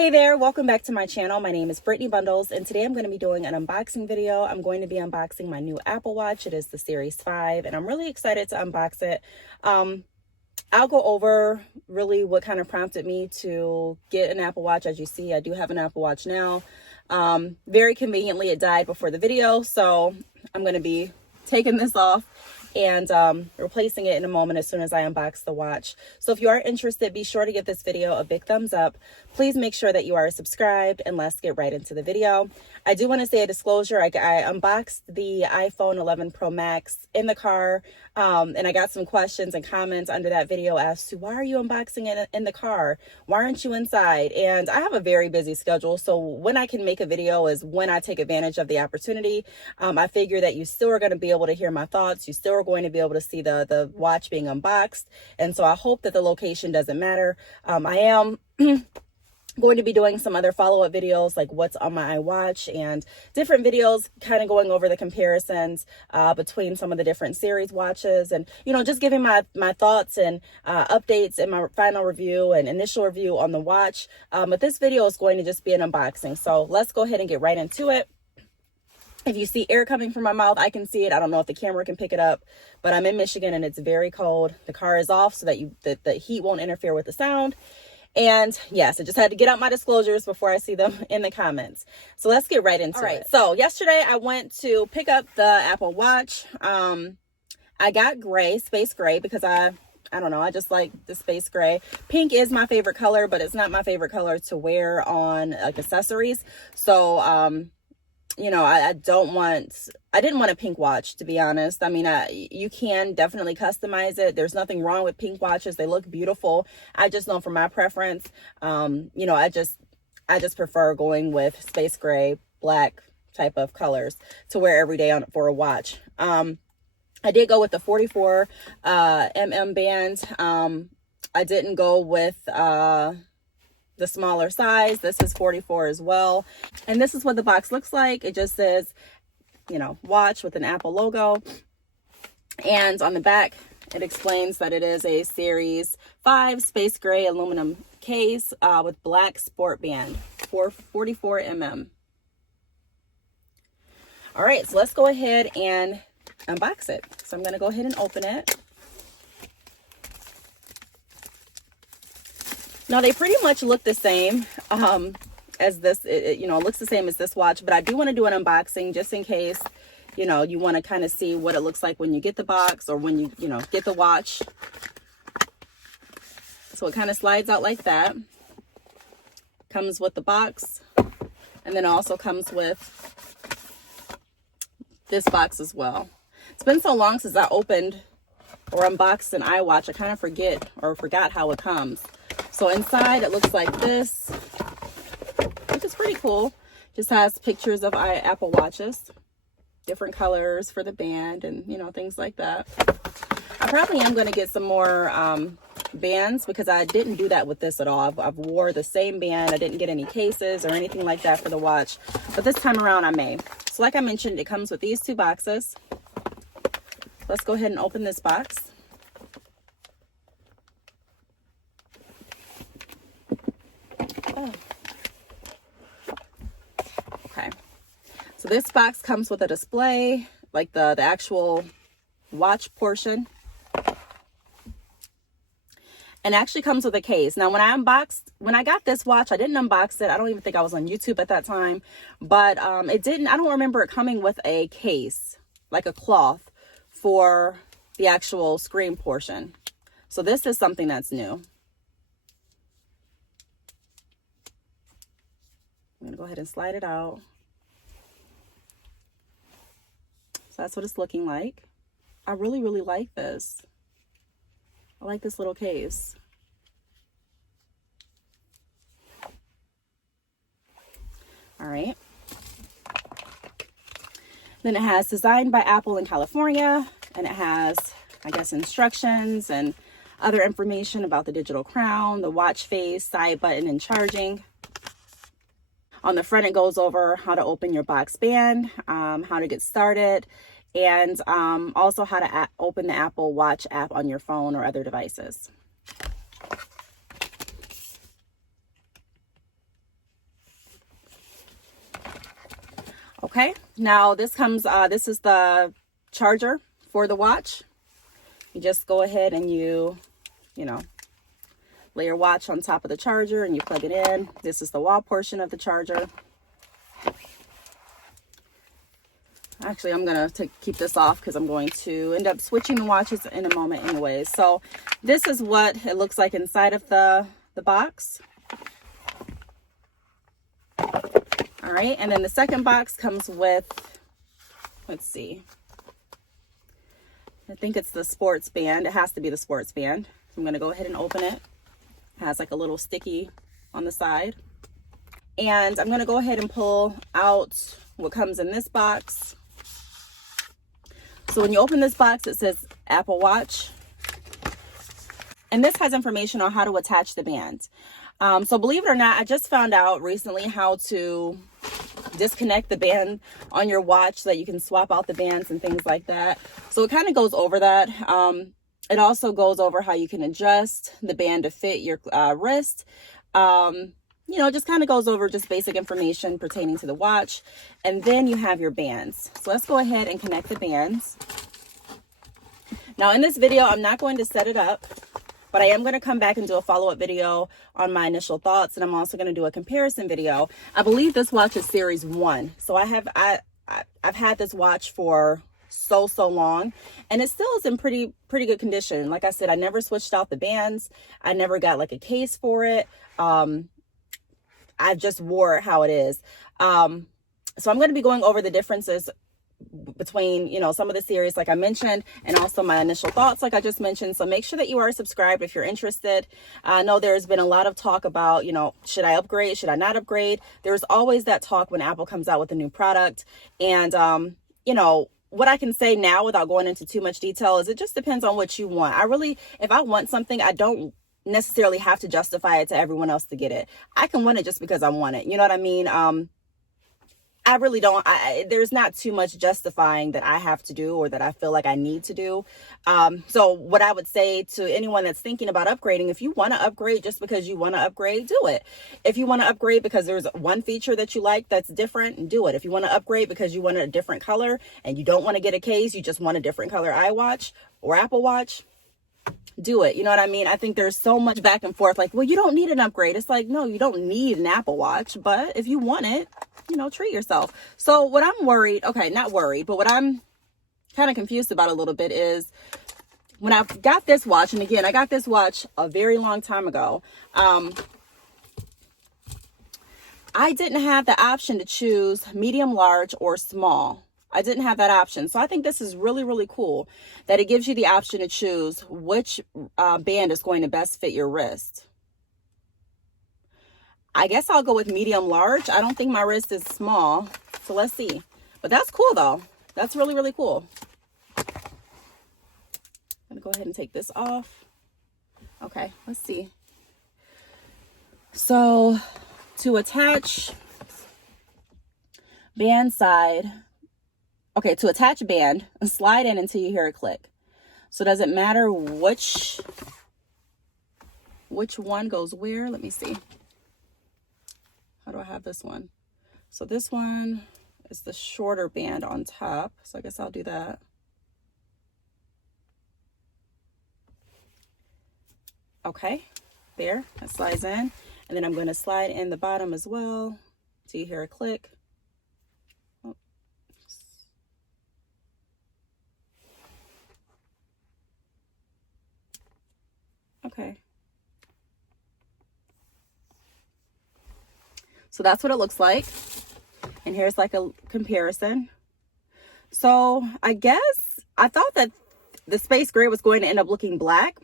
Hey there, welcome back to my channel. My name is Brittany Bundles, and today I'm going to be doing an unboxing video. I'm going to be unboxing my new Apple Watch. It is the Series 5, and I'm really excited to unbox it. I'll go over really what kind of prompted me to get an Apple Watch. As you see, I do have an Apple Watch now. Very conveniently, it died before the video, so I'm going to be taking this off and replacing it in a moment as soon as I unbox the watch. So if you are interested, be sure to give this video a big thumbs up. Please make sure that you are subscribed, and let's get right into the video. I do want to say a disclosure. I unboxed the iPhone 11 Pro Max in the car, and I got some questions and comments under that video as to why are you unboxing it in the car? Why aren't you inside? And I have a very busy schedule, so when I can make a video is when I take advantage of the opportunity. I figure that you still are going to be able to hear my thoughts. You still are going to be able to see the watch being unboxed, and so I hope that the location doesn't matter. I am going to be doing some other follow-up videos like what's on my iWatch and different videos kind of going over the comparisons between some of the different series watches, and just giving my thoughts and updates in my final review and initial review on the watch. But this video is going to just be an unboxing, so let's go ahead and get right into it. If you see air coming from my mouth, I can see it. I don't know if the camera can pick it up, but I'm in Michigan and it's very cold. The car is off so that the heat won't interfere with the sound. And yes, I just had to get out my disclosures before I see them in the comments. So let's get right into it. So yesterday I went to pick up the Apple Watch. I got gray, space gray, because I don't know, I just like the space gray. Pink is my favorite color, but it's not my favorite color to wear on like accessories. So, I didn't want a pink watch, to be honest. I mean, you can definitely customize it. There's nothing wrong with pink watches. They look beautiful. I just know for my preference, I just prefer going with space gray, black type of colors to wear every day for a watch. I did go with the 44 mm band. I didn't go with the smaller size. This is 44 as well. And this is what the box looks like. It just says, watch with an Apple logo. And on the back, it explains that it is a Series 5 space gray aluminum case with black sport band for 44 mm. All right, so let's go ahead and unbox it. So I'm going to go ahead and open it. Now, they pretty much look the same as this. It looks the same as this watch, but I do want to do an unboxing just in case, you want to kind of see what it looks like when you get the box or when you get the watch. So it kind of slides out like that. Comes with the box, and then it also comes with this box as well. It's been so long since I opened or unboxed an iWatch, I kind of forgot how it comes. So inside it looks like this, which is pretty cool. Just has pictures of Apple Watches, different colors for the band, and things like that. I probably am going to get some more bands because I didn't do that with this at all. I've wore the same band. I didn't get any cases or anything like that for the watch, but this time around I may. So like I mentioned, it comes with these two boxes. Let's go ahead and open this box. Okay, so this box comes with a display, like the actual watch portion, and actually comes with a case. Now, when I got this watch, I didn't unbox it. I don't even think I was on YouTube at that time, but I don't remember it coming with a case, like a cloth for the actual screen portion. So this is something that's new. I'm going to go ahead and slide it out. So that's what it's looking like. I really, really like this. I like this little case. All right. Then it has designed by Apple in California, and it has, I guess, instructions and other information about the digital crown, the watch face, side button, and charging. On the front, it goes over how to open your box band, how to get started, and also how to open the Apple Watch app on your phone or other devices. Okay, now this comes, this is the charger for the watch. You just go ahead and you know, lay your watch on top of the charger and you plug it in. This is the wall portion of the charger. Actually, I'm going to keep this off because I'm going to end up switching the watches in a moment anyways. So this is what it looks like inside of the box. All right, and then the second box comes with, let's see, I think it's the sports band. It has to be the sports band. I'm going to go ahead and open it. It has like a little sticky on the side. And I'm going to go ahead and pull out what comes in this box. So when you open this box, it says Apple Watch. And this has information on how to attach the band. So believe it or not, I just found out recently how to disconnect the band on your watch so that you can swap out the bands and things like that. So it kind of goes over that. It also goes over how you can adjust the band to fit your wrist. You know, just kind of goes over just basic information pertaining to the watch. And then you have your bands. So let's go ahead and connect the bands. Now in this video, I'm not going to set it up, but I am going to come back and do a follow-up video on my initial thoughts. And I'm also going to do a comparison video. I believe this watch is series 1. So I've had this watch for so long, and it still is in pretty good condition. Like I said, I never switched out the bands. I never got like a case for it. I just wore it how it is. So I'm going to be going over the differences between, you know, some of the series like I mentioned, and also my initial thoughts like I just mentioned. So make sure that you are subscribed if you're interested. I know there's been a lot of talk about, you know, should I upgrade? Should I not upgrade? There's always that talk when Apple comes out with a new product. And, you know, what I can say now without going into too much detail is it just depends on what you want. If I want something, I don't necessarily have to justify it to everyone else to get it. I can want it just because I want it. You know what I mean? I really don't, there's not too much justifying that I have to do or that I feel like I need to do. So what I would say to anyone that's thinking about upgrading, if you want to upgrade just because you want to upgrade, do it. If you want to upgrade because there's one feature that you like that's different, do it. If you want to upgrade because you want a different color and you don't want to get a case, you just want a different color iWatch or Apple Watch, do it. You know what I mean? I think there's so much back and forth like, well, you don't need an upgrade. It's like, no, you don't need an Apple Watch, but if you want it, you know, treat yourself. So what I'm worried, okay, not worried, but what I'm kind of confused about a little bit is when I got this watch, and again, I got this watch a very long time ago. I didn't have the option to choose medium, large, or small. I didn't have that option. So I think this is really cool that it gives you the option to choose which band is going to best fit your wrist. I guess I'll go with medium large. I don't think my wrist is small. So let's see. But that's cool though. That's really cool. I'm gonna go ahead and take this off. Okay, let's see. So to attach band side, okay, to attach band, slide in until you hear a click. So does it matter which one goes where? Let me see. How do I have this one? So this one is the shorter band on top. So I guess I'll do that. Okay, there, that slides in. And then I'm going to slide in the bottom as well. So you hear a click. Oh. Okay. So that's what it looks like. And here's like a comparison. So I guess I thought that the space gray was going to end up looking black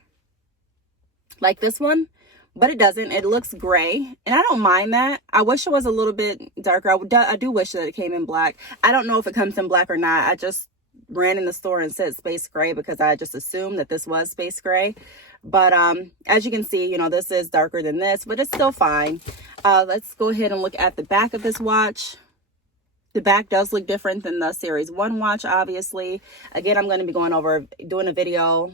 like this one, but it doesn't. It looks gray, and I don't mind that. I wish it was a little bit darker. I do wish that it came in black. I don't know if it comes in black or not. I just ran in the store and said space gray because I just assumed that this was space gray. But as you can see, you know, this is darker than this, but it's still fine. Let's go ahead and look at the back of this watch. The back does look different than the Series 1 watch, obviously. Again, I'm going to be doing a video,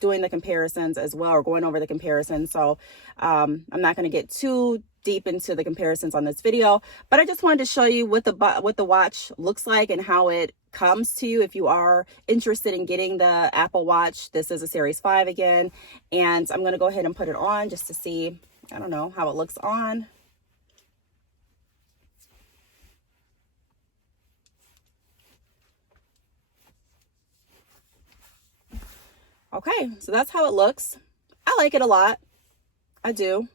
doing the comparisons as well, or going over the comparisons. So I'm not going to get too deep into the comparisons on this video, but I just wanted to show you what the watch looks like and how it comes to you if you are interested in getting the Apple Watch. This is a Series 5 again, and I'm going to go ahead and put it on just to see, I don't know, how it looks on. Okay, so that's how it looks. I like it a lot. I do.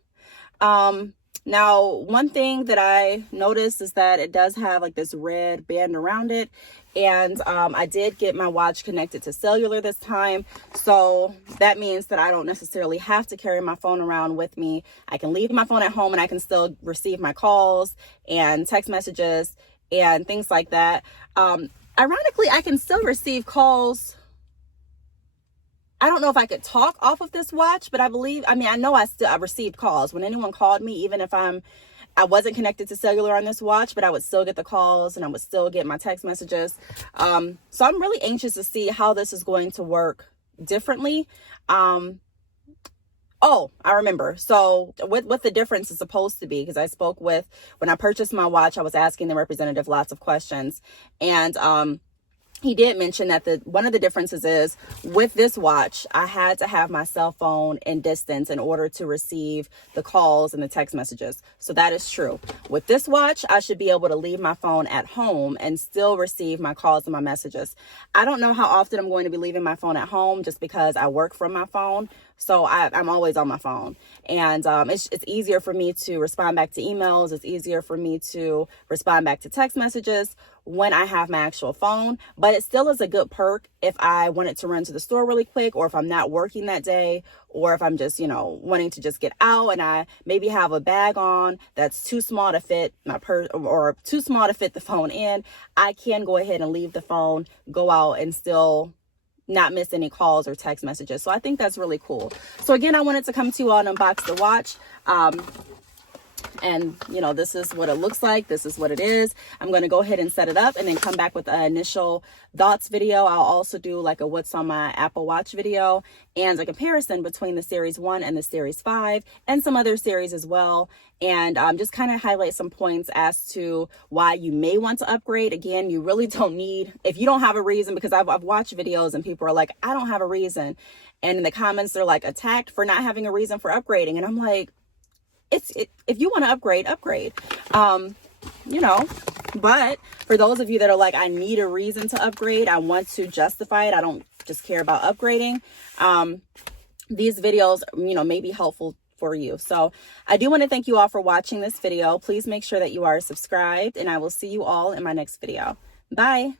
Now, one thing that I noticed is that it does have like this red band around it. And I did get my watch connected to cellular this time. So that means that I don't necessarily have to carry my phone around with me. I can leave my phone at home and I can still receive my calls and text messages and things like that. Ironically, I can still receive calls. I don't know if I could talk off of this watch, but I know I received calls when anyone called me, even if I wasn't connected to cellular on this watch, but I would still get the calls and I would still get my text messages. So I'm really anxious to see how this is going to work differently. Oh, I remember. So what the difference is supposed to be, because when I purchased my watch, I was asking the representative lots of questions, and he did mention that one of the differences is with this watch, I had to have my cell phone in distance in order to receive the calls and the text messages. So that is true. With this watch, I should be able to leave my phone at home and still receive my calls and my messages. I don't know how often I'm going to be leaving my phone at home just because I work from my phone. So I'm always on my phone, and it's easier for me to respond back to emails. It's easier for me to respond back to text messages when I have my actual phone, but it still is a good perk if I wanted to run to the store really quick, or if I'm not working that day, or if I'm just, wanting to just get out and I maybe have a bag on that's too small to fit my purse or too small to fit the phone in. I can go ahead and leave the phone, go out, and still not miss any calls or text messages. So I think that's really cool. So again, I wanted to come to you all and unbox the watch. And this is what it looks like. This is what it is. I'm going to go ahead and set it up and then come back with an initial thoughts video. I'll also do like a what's on my Apple Watch video and a comparison between the Series 1 and the Series 5 and some other series as well. And just kind of highlight some points as to why you may want to upgrade. Again, you really don't need, if you don't have a reason, because I've watched videos and people are like, I don't have a reason. And in the comments, they're like attacked for not having a reason for upgrading. And I'm like, if you want to upgrade. But for those of you that are like, I need a reason to upgrade, I want to justify it, I don't just care about upgrading, these videos, may be helpful for you. So I do want to thank you all for watching this video. Please make sure that you are subscribed, and I will see you all in my next video. Bye.